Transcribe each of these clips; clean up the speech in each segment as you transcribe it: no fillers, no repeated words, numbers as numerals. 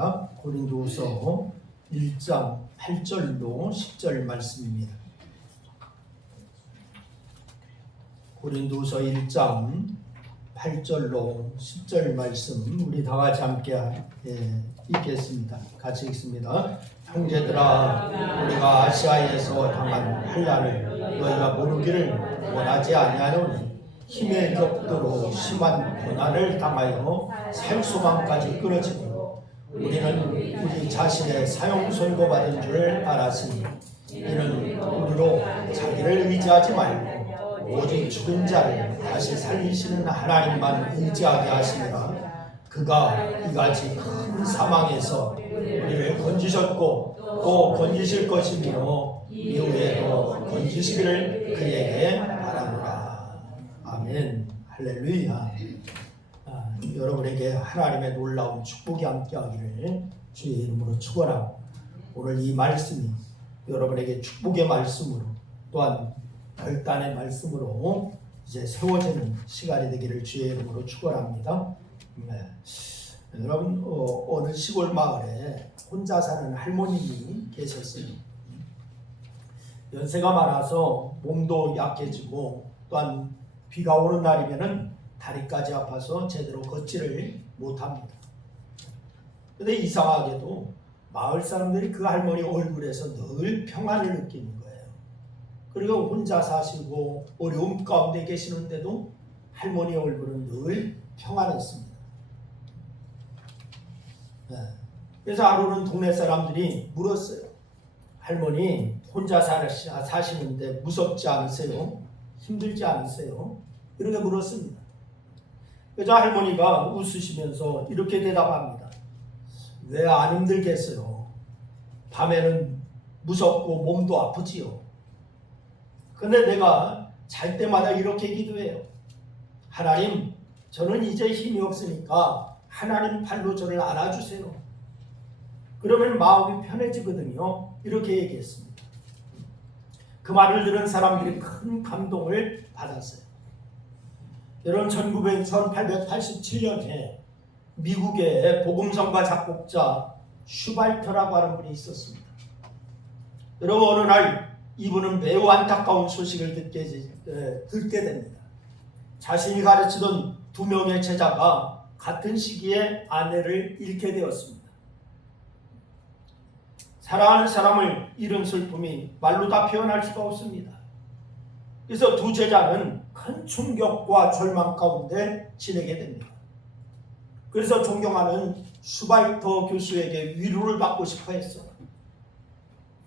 하겠습니다. 고린도후서 1장 8절로 10절 말씀입니다. 고린도후서 1장 8절로 10절 말씀 우리 다 같이 함께 읽겠습니다. 같이 읽습니다. 형제들아, 우리가 아시아에서 당한 환난을 너희가 모르기를 원하지 아니하노니 힘의 격도로 심한 고난을 당하여 살소망까지 끊어지고 우리는 우리 자신의 사형 선고받은 줄 알았으니 이는 우리로 자기를 의지하지 말고 오직 죽은 자를 다시 살리시는 하나님만 의지하게 하시니라. 그가 이같이 큰 사망에서 우리를 건지셨고 또 건지실 것이며 이후에도 건지시기를 그에게 바라노라. 아멘. 할렐루야. 여러분에게 하나님의 놀라운 축복이 함께하기를 주의 이름으로 축원하고, 오늘 이 말씀이 여러분에게 축복의 말씀으로 또한 결단의 말씀으로 이제 세워지는 시간이 되기를 주의 이름으로 축원합니다. 여러분, 어느 시골 마을에 혼자 사는 할머님이 계셨어요. 연세가 많아서 몸도 약해지고 또한 비가 오는 날이면은 다리까지 아파서 제대로 걷지를 못합니다. 그런데 이상하게도 마을 사람들이 그 할머니 얼굴에서 늘 평안을 느끼는 거예요. 그리고 혼자 사시고 어려움 가운데 계시는데도 할머니 얼굴은 늘 평안했습니다. 그래서 하루는 동네 사람들이 물었어요. 할머니 혼자 사시는데 무섭지 않으세요? 힘들지 않으세요? 이렇게 물었습니다. 그래서 할머니가 웃으시면서 이렇게 대답합니다. 왜 안 힘들겠어요? 밤에는 무섭고 몸도 아프지요. 근데 내가 잘 때마다 이렇게 기도해요. 하나님, 저는 이제 힘이 없으니까 하나님 팔로 저를 안아주세요. 그러면 마음이 편해지거든요. 이렇게 얘기했습니다. 그 말을 들은 사람들이 큰 감동을 받았어요. 여러분, 1887년에 미국의 복음성가 작곡자 슈발터라고 하는 분이 있었습니다. 여러분, 어느 날 이분은 매우 안타까운 소식을 듣게 됩니다. 자신이 가르치던 2명의 제자가 같은 시기에 아내를 잃게 되었습니다. 사랑하는 사람을 잃은 슬픔이 말로 다 표현할 수가 없습니다. 그래서 두 제자는 큰 충격과 절망 가운데 지내게 됩니다. 그래서 존경하는 슈발터 교수에게 위로를 받고 싶어 했어요.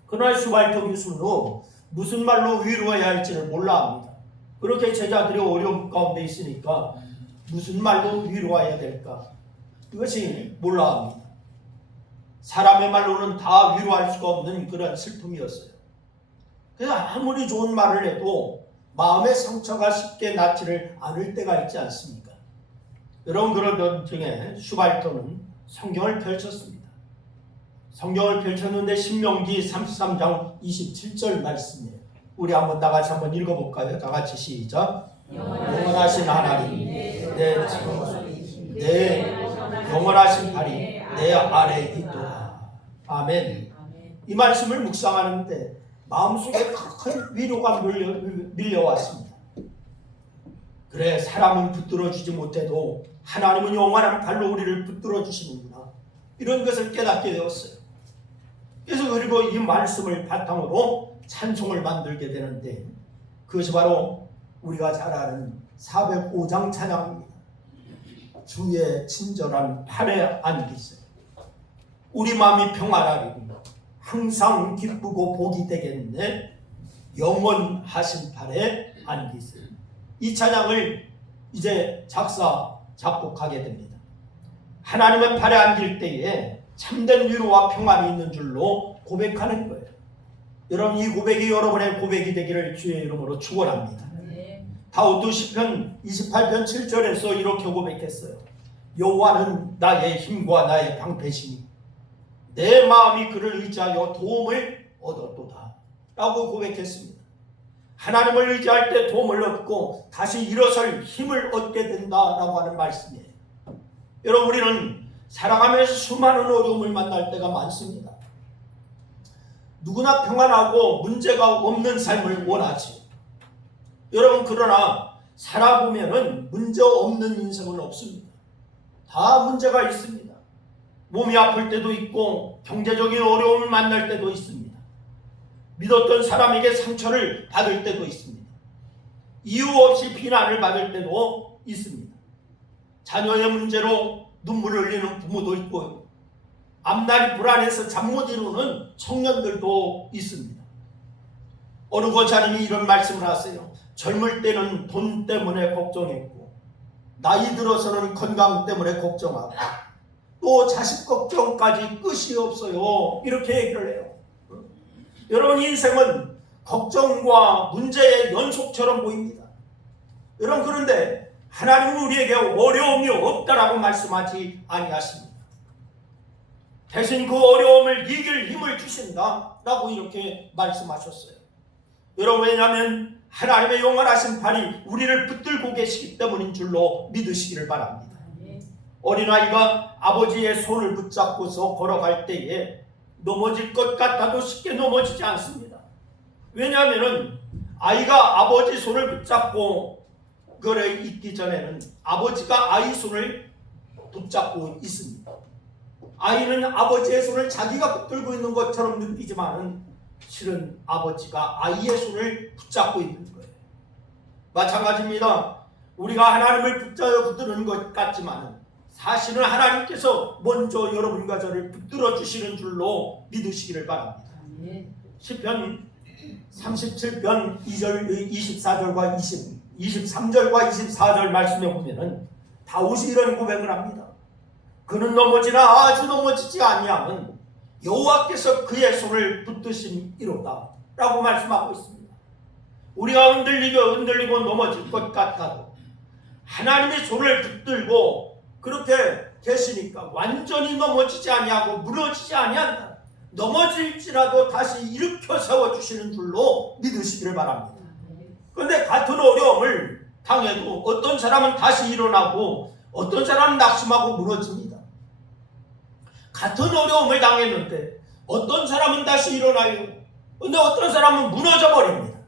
그러나 슈발터 교수는 무슨 말로 위로해야 할지를 몰라 합니다. 그렇게 제자들이 어려움 가운데 있으니까 무슨 말로 위로해야 될까? 이것이 몰라 합니다. 사람의 말로는 다 위로할 수가 없는 그런 슬픔이었어요. 그래서 아무리 좋은 말을 해도 마음의 상처가 쉽게 낫지를 않을 때가 있지 않습니까? 여러분, 그러던 중에 슈발터는 성경을 펼쳤습니다. 성경을 펼쳤는데 신명기 33장 27절 말씀이에요. 우리 한번 다 같이 한번 읽어볼까요? 다 같이 시작. 영원하신 하나님, 내 영원하신 팔이 내 아래에 있도다. 아멘. 이 말씀을 묵상하는데 마음속에 큰 위로가 밀려왔습니다. 그래, 사람은 붙들어 주지 못해도 하나님은 영원한 발로 우리를 붙들어 주시는구나, 이런 것을 깨닫게 되었어요. 그래서 그리고 이 말씀을 바탕으로 찬송을 만들게 되는데, 그것이 바로 우리가 잘 아는 405장 찬양입니다. 주의 친절한 팔에 안기세, 우리 마음이 평안하리니 항상 기쁘고 복이 되겠네, 영원하신 팔에 안기세. 이 찬양을 이제 작곡하게 됩니다. 하나님의 팔에 안길 때에 참된 위로와 평안이 있는 줄로 고백하는 거예요. 여러분, 이 고백이 여러분의 고백이 되기를 주의 이름으로 축원합니다. 다윗도 시편 28편 7절에서 이렇게 고백했어요. 여호와는 나의 힘과 나의 방패시니 내 마음이 그를 의지하여 도움을 얻었도다 라고 고백했습니다. 하나님을 의지할 때 도움을 얻고 다시 일어설 힘을 얻게 된다라고 하는 말씀이에요. 여러분, 우리는 살아가면서 수많은 어려움을 만날 때가 많습니다. 누구나 평안하고 문제가 없는 삶을 원하지요. 여러분, 그러나 살아보면은 문제 없는 인생은 없습니다. 다 문제가 있습니다. 몸이 아플 때도 있고 경제적인 어려움을 만날 때도 있습니다. 믿었던 사람에게 상처를 받을 때도 있습니다. 이유 없이 비난을 받을 때도 있습니다. 자녀의 문제로 눈물을 흘리는 부모도 있고요. 앞날이 불안해서 잠 못 이루는 청년들도 있습니다. 어느 권사님이 이런 말씀을 하세요. 젊을 때는 돈 때문에 걱정했고 나이 들어서는 건강 때문에 걱정하고 또 자식 걱정까지 끝이 없어요. 이렇게 얘기를 해요. 여러분, 인생은 걱정과 문제의 연속처럼 보입니다. 여러분, 그런데 하나님은 우리에게 어려움이 없다라고 말씀하지 아니하십니다. 대신 그 어려움을 이길 힘을 주신다라고 이렇게 말씀하셨어요. 여러분, 왜냐하면 하나님의 영원하신 팔이 우리를 붙들고 계시기 때문인 줄로 믿으시기를 바랍니다. 어린아이가 아버지의 손을 붙잡고서 걸어갈 때에 넘어질 것 같아도 쉽게 넘어지지 않습니다. 왜냐하면 아이가 아버지 손을 붙잡고 걸어 있기 전에는 아버지가 아이 손을 붙잡고 있습니다. 아이는 아버지의 손을 자기가 붙들고 있는 것처럼 느끼지만 실은 아버지가 아이의 손을 붙잡고 있는 거예요. 마찬가지입니다. 우리가 하나님을 붙드는 것 같지만 사실은 하나님께서 먼저 여러분과 저를 붙들어 주시는 줄로 믿으시기를 바랍니다. 시편 37편 24절과 23절과 24절 말씀에 보면은 다윗이 이런 고백을 합니다. 그는 넘어지나 아주 넘어지지 아니하면 여호와께서 그의 손을 붙드심이로다 라고 말씀하고 있습니다. 우리가 흔들리고 넘어질 것 같아도 하나님의 손을 붙들고 그렇게 계시니까 완전히 넘어지지 아니하고 무너지지 아니한다. 넘어질지라도 다시 일으켜 세워주시는 줄로 믿으시기를 바랍니다. 그런데 같은 어려움을 당해도 어떤 사람은 다시 일어나고 어떤 사람은 낙심하고 무너집니다. 같은 어려움을 당했는데 어떤 사람은 다시 일어나요. 그런데 어떤 사람은 무너져 버립니다.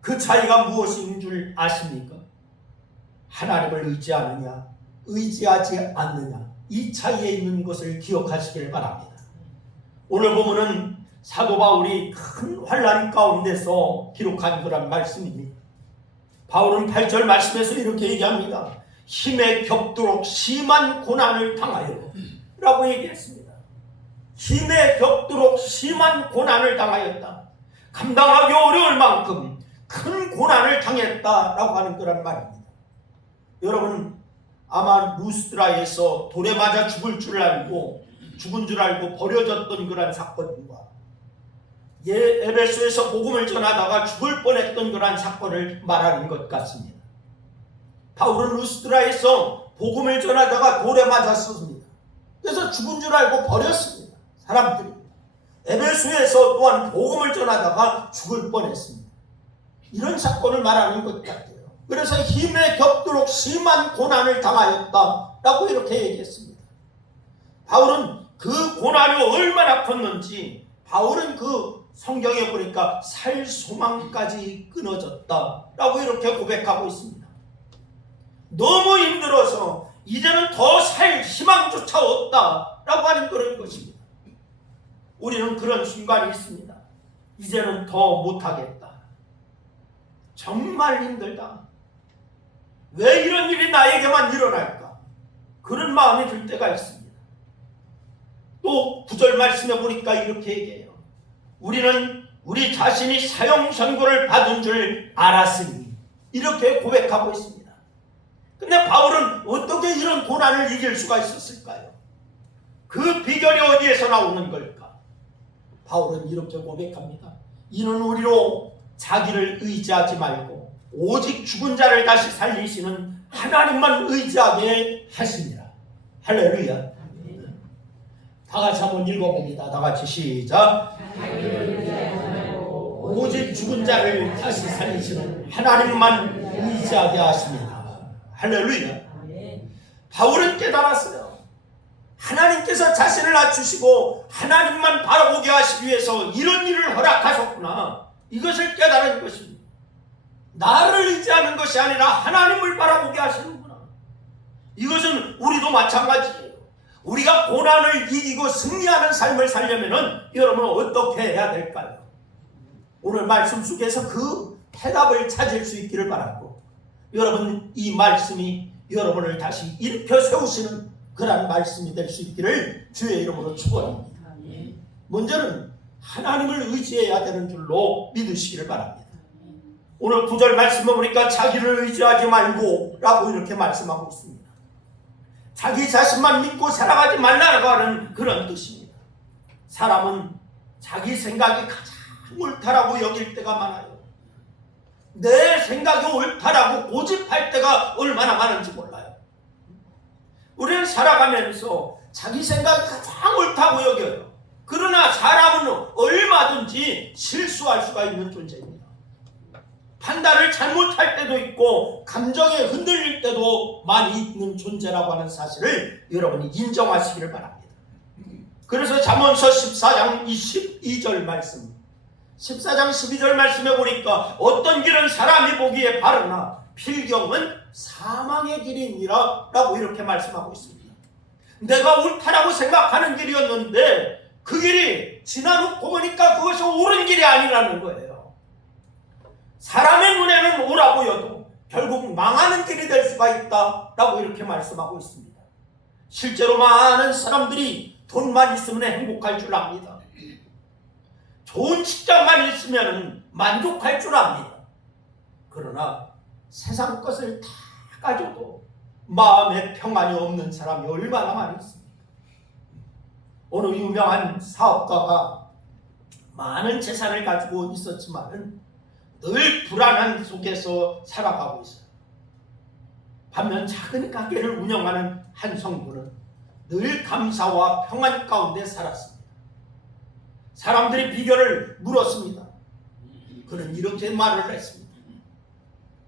그 차이가 무엇인 줄 아십니까? 하나님을 의지하느냐 의지하지 않느냐, 이 차이에 있는 것을 기억하시길 바랍니다. 오늘 보면은 사도 바울이 큰 환난 가운데서 기록한 그런 말씀입니다. 바울은 8절 말씀에서 이렇게 얘기합니다. 힘에 겹도록 심한 고난을 당하여 라고 얘기했습니다. 힘에 겹도록 심한 고난을 당하였다. 감당하기 어려울 만큼 큰 고난을 당했다라고 하는 그런 말입니다. 여러분, 아마 루스드라에서 돌에 맞아 죽은 줄 알고 버려졌던 그런 사건과 에베소에서 복음을 전하다가 죽을 뻔했던 그런 사건을 말하는 것 같습니다. 바울은 루스드라에서 복음을 전하다가 돌에 맞았습니다. 그래서 죽은 줄 알고 버렸습니다. 사람들이. 에베소에서 또한 복음을 전하다가 죽을 뻔했습니다. 이런 사건을 말하는 것 같아요. 그래서 힘에 겹도록 심한 고난을 당하였다라고 이렇게 얘기했습니다. 바울은 그 고난이 얼마나 컸는지 바울은 그 성경에 보니까 살 소망까지 끊어졌다라고 이렇게 고백하고 있습니다. 너무 힘들어서 이제는 더 살 희망조차 없다라고 하는 그런 것입니다. 우리는 그런 순간이 있습니다. 이제는 더 못하겠다. 정말 힘들다. 왜 이런 일이 나에게만 일어날까? 그런 마음이 들 때가 있습니다. 또 9절 말씀에 보니까 이렇게 얘기해요. 우리는 우리 자신이 사형 선고를 받은 줄 알았으니 이렇게 고백하고 있습니다. 근데 바울은 어떻게 이런 고난을 이길 수가 있었을까요? 그 비결이 어디에서 나오는 걸까? 바울은 이렇게 고백합니다. 이는 우리로 자기를 의지하지 말고 오직 죽은 자를 다시 살리시는 하나님만 의지하게 하시니라. 할렐루야. 다 같이 한번 읽어봅니다. 다 같이 시작. 오직 죽은 자를 다시 살리시는 하나님만 의지하게 하십니다. 할렐루야. 바울은 깨달았어요. 하나님께서 자신을 낮추시고 하나님만 바라보게 하시기 위해서 이런 일을 허락하셨구나. 이것을 깨달은 것입니다. 나를 의지하는 것이 아니라 하나님을 바라보게 하시는구나. 이것은 우리도 마찬가지예요. 우리가 고난을 이기고 승리하는 삶을 살려면 여러분 어떻게 해야 될까요? 오늘 말씀 속에서 그 해답을 찾을 수 있기를 바라고, 여러분 이 말씀이 여러분을 다시 일으켜 세우시는 그런 말씀이 될 수 있기를 주의 이름으로 축원합니다. 먼저는 하나님을 의지해야 되는 줄로 믿으시기를 바랍니다. 오늘 9절 말씀을 보니까 자기를 의지하지 말고 라고 이렇게 말씀하고 있습니다. 자기 자신만 믿고 살아가지 말라고 하는 그런 뜻입니다. 사람은 자기 생각이 가장 옳다라고 여길 때가 많아요. 내 생각이 옳다라고 고집할 때가 얼마나 많은지 몰라요. 우리는 살아가면서 자기 생각이 가장 옳다고 여겨요. 그러나 사람은 얼마든지 실수할 수가 있는 존재입니다. 판단을 잘못할 때도 있고 감정에 흔들릴 때도 많이 있는 존재라고 하는 사실을 여러분이 인정하시기를 바랍니다. 그래서 잠언서 14장 22절 말씀, 14장 12절 말씀에 보니까 어떤 길은 사람이 보기에 바르나 필경은 사망의 길이니라 라고 이렇게 말씀하고 있습니다. 내가 옳다라고 생각하는 길이었는데 그 길이 지나놓고 보니까 그것이 옳은 길이 아니라는 거예요. 사람의 눈에는 옳아 보여도 결국 망하는 길이 될 수가 있다라고 이렇게 말씀하고 있습니다. 실제로 많은 사람들이 돈만 있으면 행복할 줄 압니다. 좋은 직장만 있으면 만족할 줄 압니다. 그러나 세상 것을 다 가져도 마음에 평안이 없는 사람이 얼마나 많이 있습니까? 어느 유명한 사업가가 많은 재산을 가지고 있었지만 늘 불안한 속에서 살아가고 있어요. 반면 작은 가게를 운영하는 한 성도는 늘 감사와 평안 가운데 살았습니다. 사람들이 비결을 물었습니다. 그는 이렇게 말을 했습니다.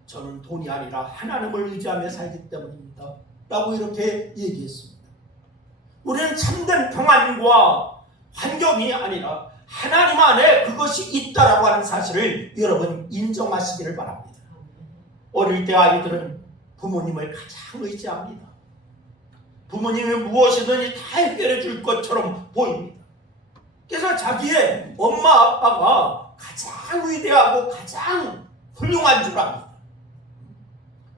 저는 돈이 아니라 하나님을 의지하며 살기 때문입니다 라고 이렇게 얘기했습니다. 우리는 참된 평안과 환경이 아니라 하나님 안에 그것이 있다라고 하는 사실을 여러분 인정하시기를 바랍니다. 어릴 때 아이들은 부모님을 가장 의지합니다. 부모님이 무엇이든지 다 해결해 줄 것처럼 보입니다. 그래서 자기의 엄마 아빠가 가장 위대하고 가장 훌륭한 줄 압니다.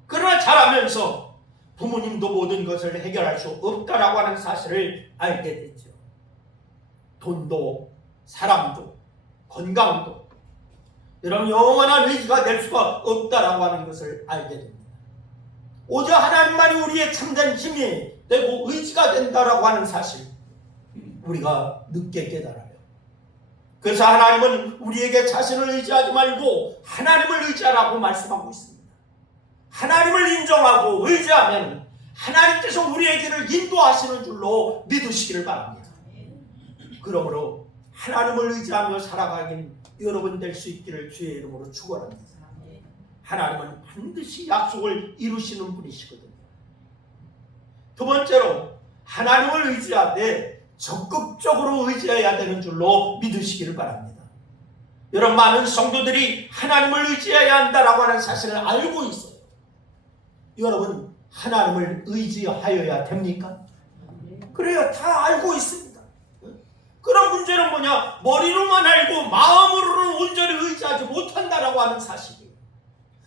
그러나 자라면서 부모님도 모든 것을 해결할 수 없다라고 하는 사실을 알게 되죠. 돈도 사람도 건강도 이런 영원한 의지가 될 수가 없다라고 하는 것을 알게 됩니다. 오직 하나님만이 우리의 참된 힘이 되고 의지가 된다라고 하는 사실 우리가 늦게 깨달아요. 그래서 하나님은 우리에게 자신을 의지하지 말고 하나님을 의지하라고 말씀하고 있습니다. 하나님을 인정하고 의지하면 하나님께서 우리의 길을 인도하시는 줄로 믿으시기를 바랍니다. 그러므로 하나님을 의지하며 살아가긴 여러분 될 수 있기를 주의 이름으로 축원합니다. 하나님은 반드시 약속을 이루시는 분이시거든요. 두 번째로 하나님을 의지하되 적극적으로 의지해야 되는 줄로 믿으시기를 바랍니다. 여러분 많은 성도들이 하나님을 의지해야 한다라고 하는 사실을 알고 있어요. 여러분 하나님을 의지하여야 됩니까? 그래요. 다 알고 있습니다. 그런 문제는 뭐냐? 머리로만 알고 마음으로는 온전히 의지하지 못한다라고 하는 사실이에요.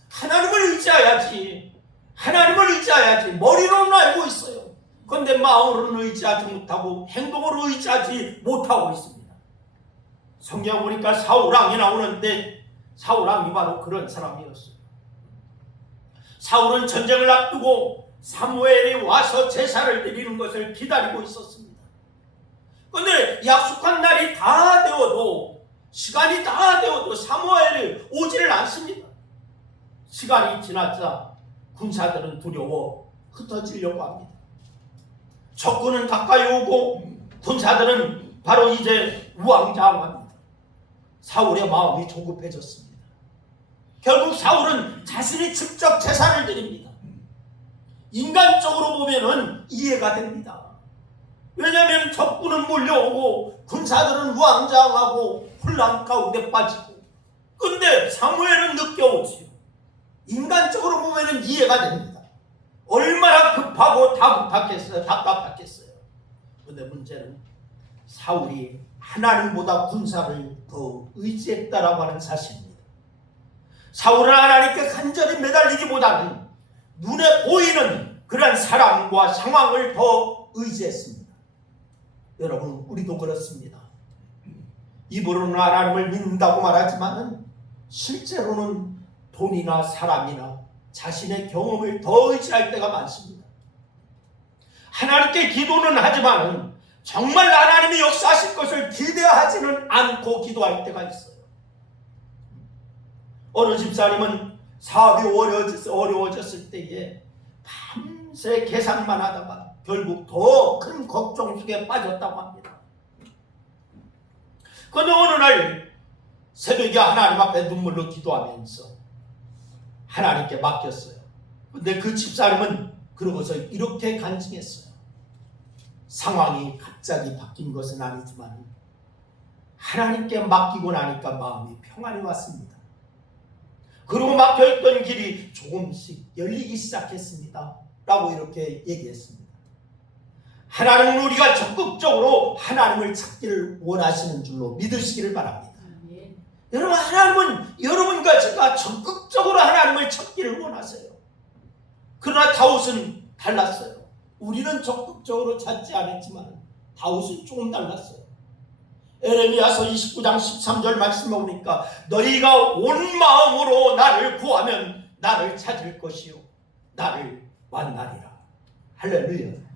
하나님을 의지해야지. 하나님을 의지해야지. 머리로는 알고 있어요. 그런데 마음으로는 의지하지 못하고 행동으로 의지하지 못하고 있습니다. 성경 보니까 사울왕이 나오는데 사울왕이 바로 그런 사람이었어요. 사울은 전쟁을 앞두고 사무엘이 와서 제사를 드리는 것을 기다리고 있었습니다. 그런데 약속한 날이 다 되어도 시간이 다 되어도 사무엘이 오지를 않습니다. 시간이 지나자 군사들은 두려워 흩어지려고 합니다. 적군은 가까이 오고 군사들은 바로 이제 우왕좌왕합니다. 사울의 마음이 조급해졌습니다. 결국 사울은 자신이 직접 제사를 드립니다. 인간적으로 보면은 이해가 됩니다. 왜냐하면 적군은 몰려오고 군사들은 우왕좌왕하고 혼란 가운데 빠지고. 근데 사무엘은 늦게 오지요. 인간적으로 보면 이해가 됩니다. 얼마나 급하고 다급했겠어요. 답답했겠어요. 그런데 문제는 사울이 하나님보다 군사를 더 의지했다라고 하는 사실입니다. 사울은 하나님께 간절히 매달리기보다는 눈에 보이는 그런 사람과 상황을 더 의지했습니다. 여러분, 우리도 그렇습니다. 입으로는 하나님을 믿는다고 말하지만 실제로는 돈이나 사람이나 자신의 경험을 더 의지할 때가 많습니다. 하나님께 기도는 하지만 정말 하나님이 역사하실 것을 기대하지는 않고 기도할 때가 있어요. 어느 집사님은 사업이 어려워졌을 때에 밤새 계산만 하다가 결국 더 큰 걱정 속에 빠졌다고 합니다. 그런데 어느 날 새벽에 하나님 앞에 눈물로 기도하면서 하나님께 맡겼어요. 그런데 그 집사님은 그러고서 이렇게 간증했어요. 상황이 갑자기 바뀐 것은 아니지만 하나님께 맡기고 나니까 마음이 평안이 왔습니다. 그리고 막혀있던 길이 조금씩 열리기 시작했습니다 라고 이렇게 얘기했습니다. 하나님은 우리가 적극적으로 하나님을 찾기를 원하시는 줄로 믿으시기를 바랍니다. 여러분, 하나님은 여러분과 제가 적극적으로 하나님을 찾기를 원하세요. 그러나 다윗은 달랐어요. 우리는 적극적으로 찾지 않았지만 다윗은 조금 달랐어요. 에레미야서 29장 13절 말씀에 보니까 너희가 온 마음으로 나를 구하면 나를 찾을 것이요 나를 만나리라. 할렐루야.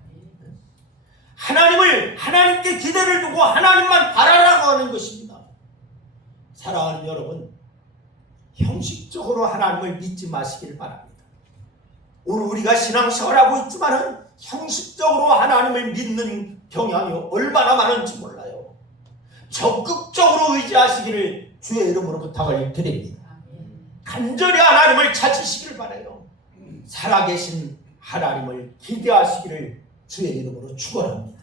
하나님께 기대를 두고 하나님만 바라라고 하는 것입니다. 사랑하는 여러분, 형식적으로 하나님을 믿지 마시길 바랍니다. 오늘 우리가 신앙생활을 하고 있지만 형식적으로 하나님을 믿는 경향이 얼마나 많은지 몰라요. 적극적으로 의지하시기를 주의 이름으로 부탁을 드립니다. 간절히 하나님을 찾으시길 바라요. 살아계신 하나님을 기대하시기를 주의 이름으로 축원합니다.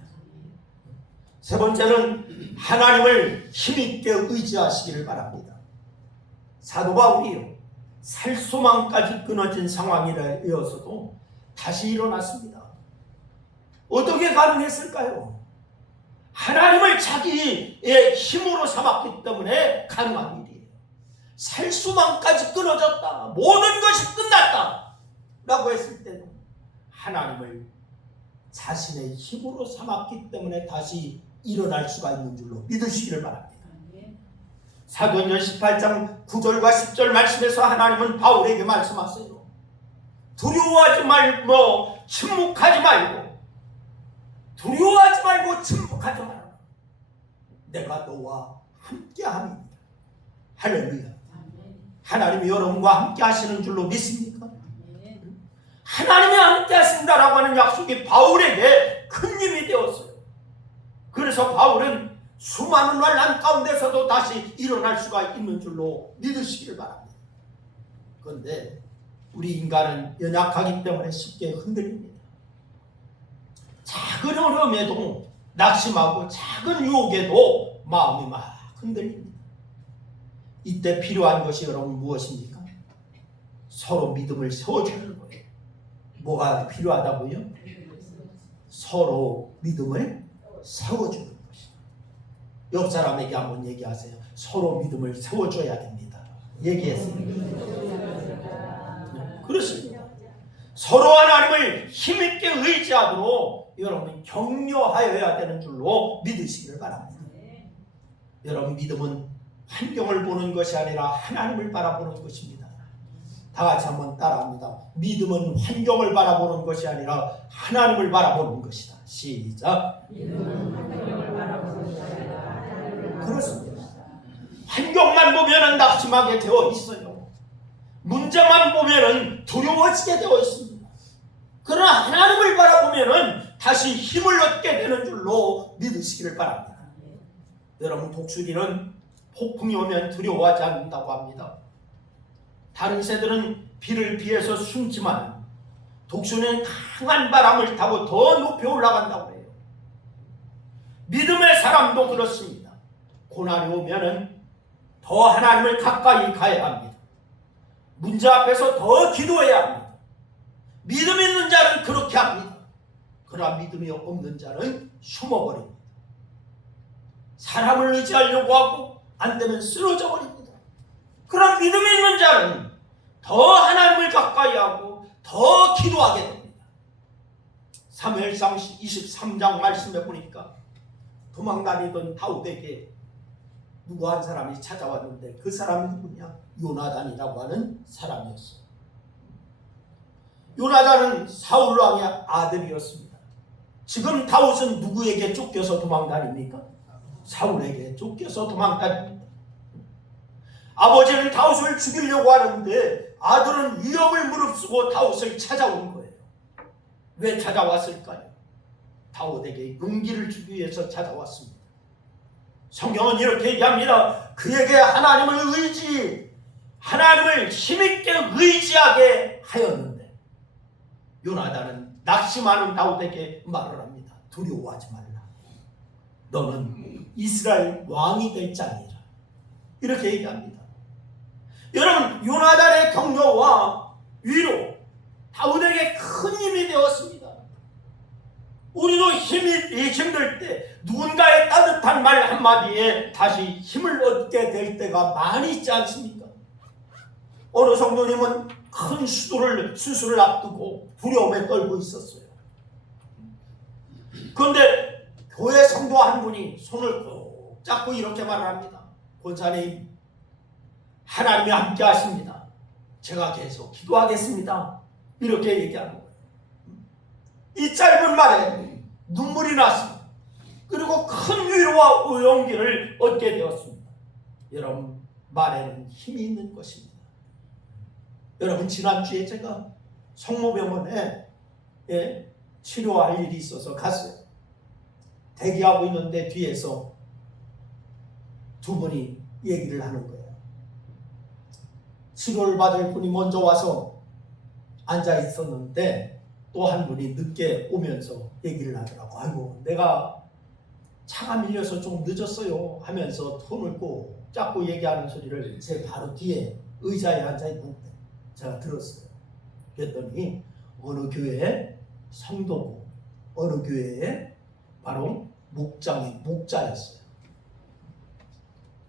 세 번째는 하나님을 힘있게 의지하시기를 바랍니다. 사도 바울이요, 살소망까지 끊어진 상황이어서도 다시 일어났습니다. 어떻게 가능했을까요? 하나님을 자기의 힘으로 삼았기 때문에 가능한 일이에요. 살소망까지 끊어졌다, 모든 것이 끝났다 라고 했을 때는 하나님을 자신의 힘으로 삼았기 때문에 다시 일어날 수가 있는 줄로 믿으시기를 바랍니다. 사도행전 18장 9절과 10절 말씀에서 하나님은 바울에게 말씀하세요. 두려워하지 말고 침묵하지 말고, 두려워하지 말고 침묵하지 말아라. 내가 너와 함께함이니라. 할렐루야. 하나님이 여러분과 함께 하시는 줄로 믿습니까? 하나님이 함께 하신다라고 하는 약속이 바울에게 큰 힘이 되었어요. 그래서 바울은 수많은 환난 가운데서도 다시 일어날 수가 있는 줄로 믿으시기를 바랍니다. 그런데 우리 인간은 연약하기 때문에 쉽게 흔들립니다. 작은 어려움에도 낙심하고 작은 유혹에도 마음이 막 흔들립니다. 이때 필요한 것이 여러분 무엇입니까? 서로 믿음을 세워주는 거예요. 뭐가 필요하다고요? 서로 믿음을 세워주는 것이다. 옆 사람에게 한번 얘기하세요. 서로 믿음을 세워줘야 됩니다. 얘기했습니다. 그렇습니다. 서로 하나님을 힘있게 의지하도록 여러분이 격려하여야 되는 줄로 믿으시기를 바랍니다. 여러분, 믿음은 환경을 보는 것이 아니라 하나님을 바라보는 것입니다. 다 같이 한번 따라합니다. 믿음은 환경을 바라보는 것이 아니라 하나님을 바라보는 것이다. 시작. 믿음은 환경을 바라보는 것이 아니라 하나님을 바라보는 그렇습니다. 환경만 보면은 낙심하게 되어 있어요. 문제만 보면은 두려워지게 되어 있습니다. 그러나 하나님을 바라보면은 다시 힘을 얻게 되는 줄로 믿으시기를 바랍니다. 여러분, 독수리는 폭풍이 오면 두려워하지 않는다고 합니다. 다른 새들은 비를 피해서 숨지만 독수리는 강한 바람을 타고 더 높이 올라간다고 해요. 믿음의 사람도 그렇습니다. 고난이 오면은 더 하나님을 가까이 가야 합니다. 문제 앞에서 더 기도해야 합니다. 믿음 있는 자는 그렇게 합니다. 그러나 믿음이 없는 자는 숨어버립니다. 사람을 의지하려고 하고 안 되면 쓰러져 버립니다. 그러나 믿음이 있는 자는 더 하나님을 가까이 하고 더 기도하게 됩니다. 사무엘상 23장 말씀해 보니까 도망다니던 다윗에게 누구 한 사람이 찾아왔는데 그 사람이 누구냐? 요나단이라고 하는 사람이었어요. 요나단은 사울 왕의 아들이었습니다. 지금 다윗은 누구에게 쫓겨서 도망다닙니까? 사울에게 쫓겨서 도망다닙니다. 아버지는 다윗을 죽이려고 하는데 아들은 위협을 무릅쓰고 다윗을 찾아온 거예요. 왜 찾아왔을까요? 다윗에게 용기를 주기 위해서 찾아왔습니다. 성경은 이렇게 얘기합니다. 그에게 하나님을 힘있게 의지하게 하였는데 요나단은 낙심하는 다윗에게 말을 합니다. 두려워하지 말라. 너는 이스라엘 왕이 될 자니라. 이렇게 얘기합니다. 여러분, 요나단의 격려와 위로 다윗에게 큰 힘이 되었습니다. 우리도 힘들 때 누군가의 따뜻한 말 한마디에 다시 힘을 얻게 될 때가 많이 있지 않습니까? 어느 성도님은 큰 수술을 앞두고 두려움에 떨고 있었어요. 그런데 교회 성도 한 분이 손을 꼭 잡고 이렇게 말을 합니다. 권사님, 하나님이 함께 하십니다. 제가 계속 기도하겠습니다. 이렇게 얘기하는 거예요. 이 짧은 말에 눈물이 났습니다. 그리고 큰 위로와 용기를 얻게 되었습니다. 여러분, 말에는 힘이 있는 것입니다. 여러분, 지난주에 제가 성모병원에 치료할 일이 있어서 갔어요. 대기하고 있는데 뒤에서 두 분이 얘기를 하는 거예요. 치료를 받을 분이 먼저 와서 앉아 있었는데 또 한 분이 늦게 오면서 얘기를 하더라고. 아이고, 내가 차가 밀려서 좀 늦었어요 하면서 손을 꼭 잡고 얘기하는 소리를 제 바로 뒤에 의자에 앉아 있는데 제가 들었어요. 그랬더니 어느 교회의 성도고 어느 교회의 바로 목장의 목자였어요.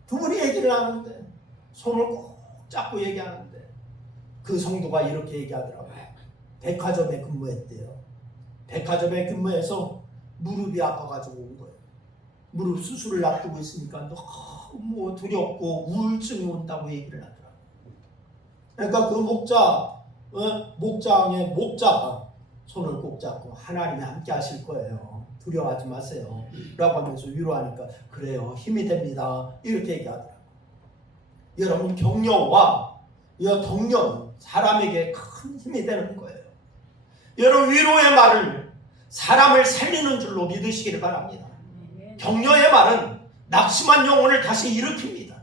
두 분이 얘기를 하는데 손을 꼭 잡고 얘기하는데 그 성도가 이렇게 얘기하더라고요. 백화점에 근무했대요. 백화점에 근무해서 무릎이 아파가지고 온 거예요. 무릎 수술을 앞두고 있으니까 너무 두렵고 우울증이 온다고 얘기를 하더라고요. 그러니까 그 목장의 목자가 손을 꼭 잡고 하나님이 함께 하실 거예요. 두려워하지 마세요. 라고 하면서 위로하니까 그래요. 힘이 됩니다. 이렇게 얘기하더라고요. 여러분, 격려와 격려는 사람에게 큰 힘이 되는 거예요. 여러분, 위로의 말을 사람을 살리는 줄로 믿으시기를 바랍니다. 격려의 말은 낙심한 영혼을 다시 일으킵니다.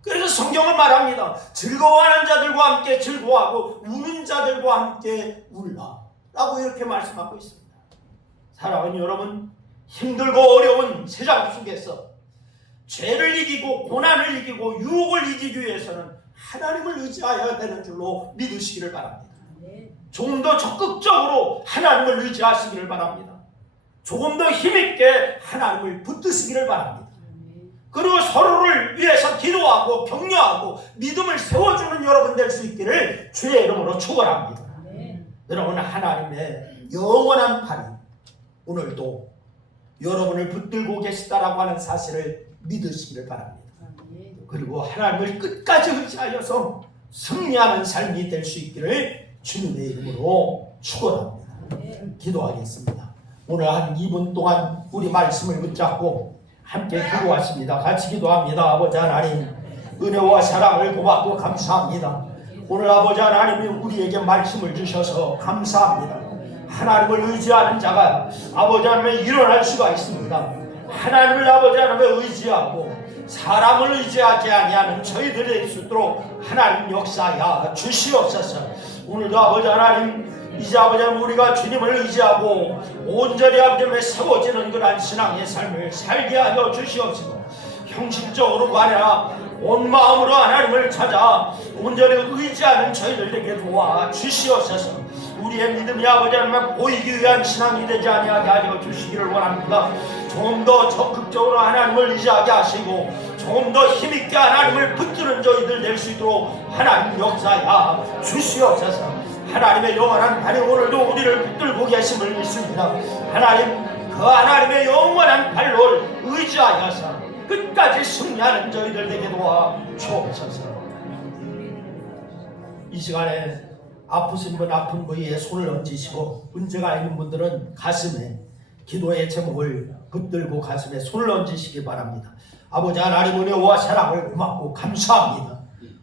그래서 성경은 말합니다. 즐거워하는 자들과 함께 즐거워하고 우는 자들과 함께 울라 라고 이렇게 말씀하고 있습니다. 사랑하는 여러분, 힘들고 어려운 세상 속에서 죄를 이기고 고난을 이기고 유혹을 이기기 위해서는 하나님을 의지해야 되는 줄로 믿으시기를 바랍니다. 조금 더 적극적으로 하나님을 의지하시기를 바랍니다. 조금 더 힘있게 하나님을 붙드시기를 바랍니다. 그리고 서로를 위해서 기도하고 격려하고 믿음을 세워주는 여러분 될 수 있기를 주의 이름으로 축원합니다. 여러분, 하나님의 영원한 팔이 오늘도 여러분을 붙들고 계시다라고 하는 사실을 믿으시기를 바랍니다. 그리고 하나님을 끝까지 의지하여서 승리하는 삶이 될 수 있기를 주님의 이름으로 축원합니다. 기도하겠습니다. 오늘 한 2분 동안 우리 말씀을 붙잡고 함께 기도하십니다. 같이 기도합니다. 아버지 하나님, 은혜와 사랑을 고맙고 감사합니다. 오늘 아버지 하나님이 우리에게 말씀을 주셔서 감사합니다. 하나님을 의지하는 자가 아버지 하나님에 일어날 수가 있습니다. 하나님을 아버지 하나님에 의지하고 사람을 의지하지 아니하는 저희들이 될 수 있도록 하나님 역사하여 주시옵소서. 오늘도 아버지 하나님 이제 아버지 우리가 주님을 의지하고 온전히 아버지 세워지는 그러한 신앙의 삶을 살게 하여 주시옵시고, 형식적으로가 아니라 온 마음으로 하나님을 찾아 온전히 의지하는 저희들에게 도와 주시옵소서. 우리의 믿음이 아버지 하나님 보이기 위한 신앙이 되지 아니하게 하여 주시기를 원합니다. 조금 더 적극적으로 하나님을 의지하게 하시고 조금 더 힘있게 하나님을 붙드는 저희들 될 수 있도록 하나님 역사야 주시옵소서. 하나님의 영원한 발이 오늘도 우리를 붙들고 계심을 믿습니다. 하나님, 그 하나님의 영원한 발로 의지하여서 끝까지 승리하는 저희들에게 도와 주옵소서. 이 시간에 아프신 분 아픈 부위에 손을 얹으시고, 문제가 있는 분들은 가슴에 기도의 제목을 붙들고 가슴에 손을 얹으시기 바랍니다. 아버지 하나님, 은혜와 사랑을 고맙고 감사합니다.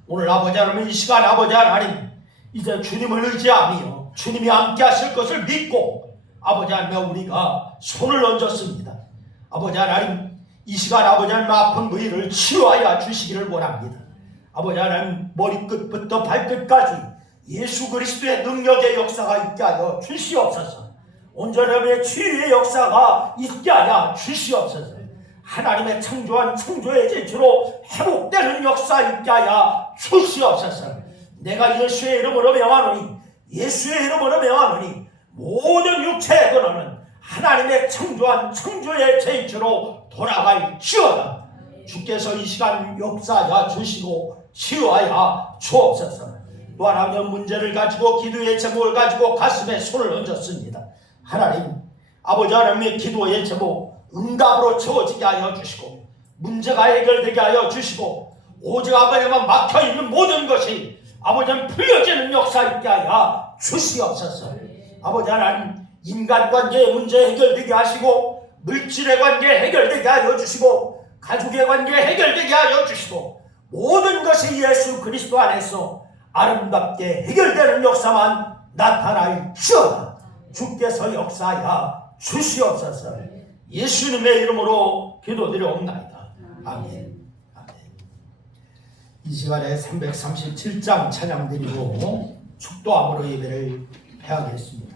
오늘 아버지 하나님, 이 시간 아버지 하나님, 이제 주님을 의지하며 주님이 함께 하실 것을 믿고 아버지 하나님 우리가 손을 얹었습니다. 아버지 하나님, 이 시간 아버지 하나님 아픈 부위를 치유하여 주시기를 원합니다. 아버지 하나님, 머리끝부터 발끝까지 예수 그리스도의 능력의 역사가 있게 하여 주시옵소서. 온전함의 치유의 역사가 있게 하여 주시옵소서. 하나님의 창조한 창조의 재주로 회복되는 역사 있게 하여 주시옵소서. 내가 예수의 이름으로 명하노니, 예수의 이름으로 명하노니 모든 육체의 근원은 하나님의 창조한 창조의 재주로 돌아갈지어다. 주께서 이 시간 역사하여 주시고 치유하여 주옵소서. 또 하나님, 문제를 가지고 기도의 제목을 가지고 가슴에 손을 얹었습니다. 하나님, 아버지 하나님의 기도의 제목 응답으로 채워지게 하여 주시고, 문제가 해결되게 하여 주시고, 오직 아버지만 막혀있는 모든 것이 아버지는 풀려지는 역사 있게 하여 주시옵소서. 아버지 하나님, 인간관계의 문제 해결되게 하시고, 물질의 관계 해결되게 하여 주시고, 가족의 관계 해결되게 하여 주시고, 모든 것이 예수 그리스도 안에서 아름답게 해결되는 역사만 나타날지어다. 주께서 역사하여 주시옵소서. 예수님의 이름으로 기도드려옵나이다. 아멘. 아멘. 이 시간에 337장 찬양드리고 축도함으로 예배를 해야겠습니다.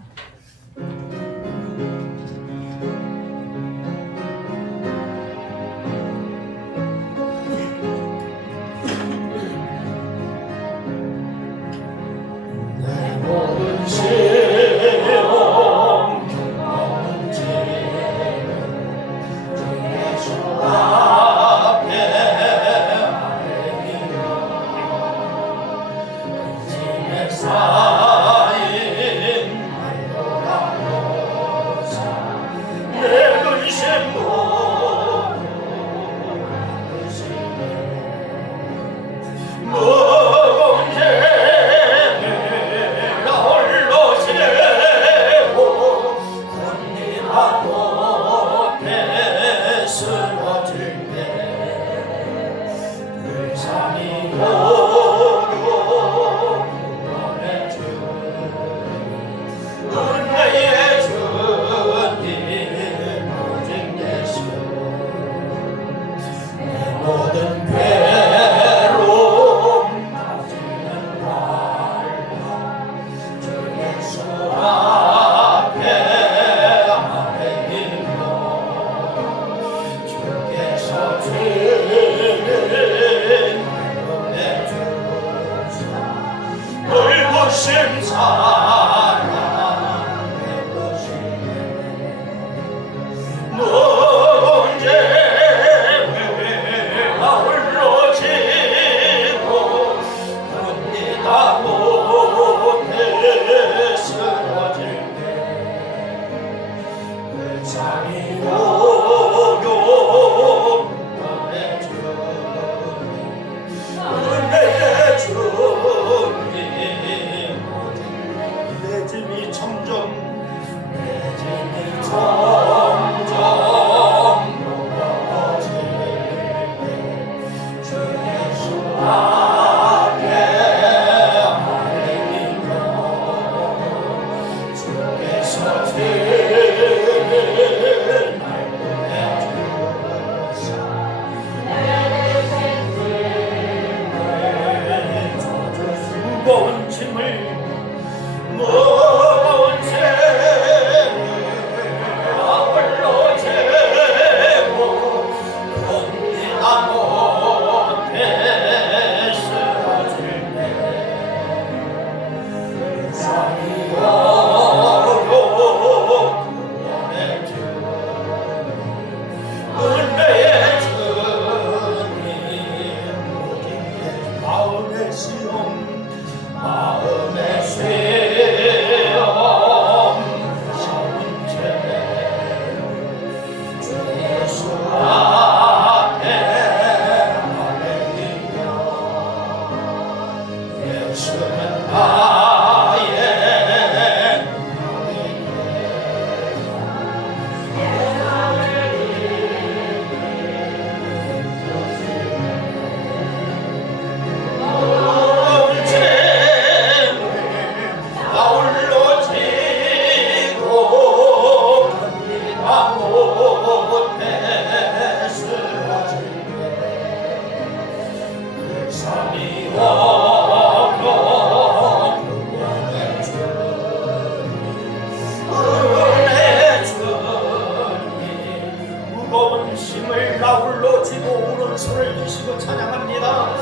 힘을 나홀로 쥐고 오른손을 드시고 찬양합니다.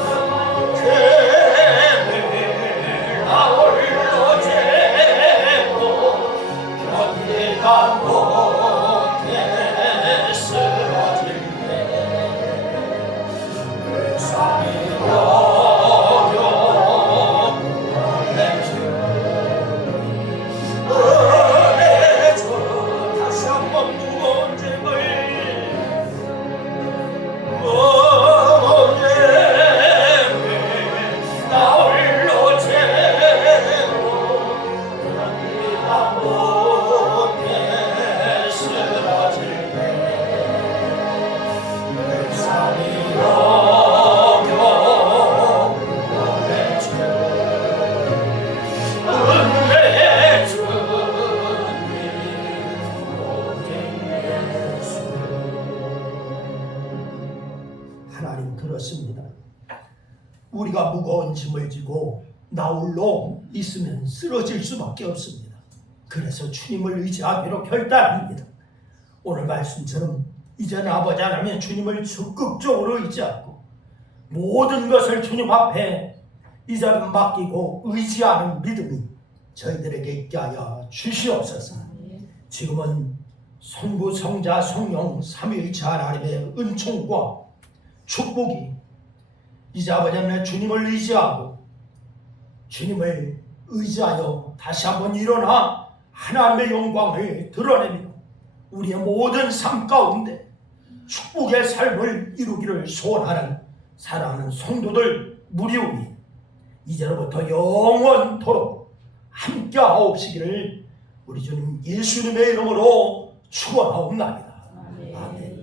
힘을 나홀로 쥐고 견디다 못해 쓰러질 때 불쌍히 여겨 은혜주 다시 한번 무거운 짐을 나홀로 재고 견디다 못해 쓰러질 때 불쌍히 여겨 은혜주 하나님 그렇습니다. 우리가 무거운 짐을 지고 나홀로 있으면 쓰러질 수밖에 없습니다. 그래서 주님을 의지하기로 결단합니다. 오늘 말씀처럼 이제는 아버지 하나님 주님을 적극적으로 의지하고 모든 것을 주님 앞에 이제는 맡기고 의지하는 믿음이 저희들에게 있게 하여 주시옵소서. 지금은 성부 성자 성령 삼위일체 하나님의 은총과 축복이 이제 아버지 하나님 주님을 의지하고 주님을 의지하여 다시 한번 일어나 하나님의 영광을 드러내며 우리의 모든 삶 가운데 축복의 삶을 이루기를 소원하는 사랑하는 성도들 무리 위에 이제로부터 영원토록 함께하옵시기를 우리 주님 예수님의 이름으로 축원하옵나이다. 아멘.